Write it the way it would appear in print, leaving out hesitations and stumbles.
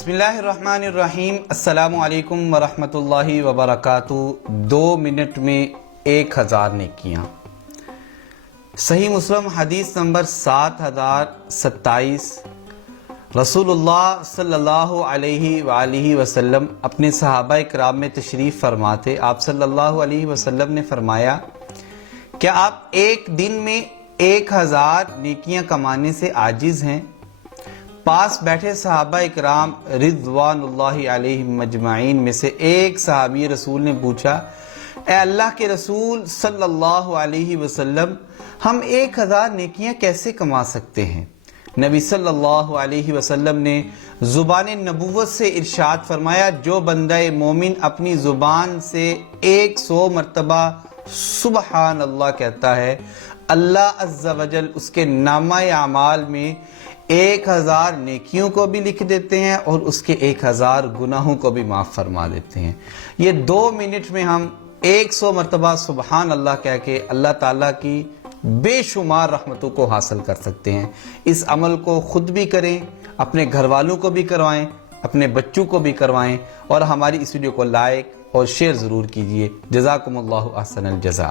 بسم اللہ الرحمن الرحیم۔ السلام علیکم ورحمۃ اللہ وبرکاتہ۔ 2 منٹ میں 1000 نیکیاں۔ صحیح مسلم حدیث نمبر 7027۔ رسول اللہ صلی اللہ علیہ وآلہ وسلم اپنے صحابہ کرام میں تشریف فرماتے، آپ صلی اللہ علیہ وسلم نے فرمایا کیا آپ ایک دن میں 1000 نیکیاں کمانے سے عاجز ہیں؟ پاس بیٹھے صحابہ اکرام رضوان اللہ علیہم مجمعین میں سے ایک صحابی رسول نے پوچھا، اے اللہ کے رسول صلی اللہ علیہ وسلم، ہم 1000 نیکیاں کیسے کما سکتے ہیں؟ نبی صلی اللہ علیہ وسلم نے زبان نبوت سے ارشاد فرمایا، جو بندہ مومن اپنی زبان سے 100 مرتبہ سبحان اللہ کہتا ہے، اللہ عز و جل اس کے نامہ اعمال میں 1000 نیکیوں کو بھی لکھ دیتے ہیں اور اس کے 1000 گناہوں کو بھی معاف فرما دیتے ہیں۔ یہ 2 منٹ میں ہم 100 مرتبہ سبحان اللہ کہہ کے اللہ تعالیٰ کی بے شمار رحمتوں کو حاصل کر سکتے ہیں۔ اس عمل کو خود بھی کریں، اپنے گھر والوں کو بھی کروائیں، اپنے بچوں کو بھی کروائیں، اور ہماری اس ویڈیو کو لائک اور شیئر ضرور کیجیے۔ جزاکم اللہ احسن الجزا۔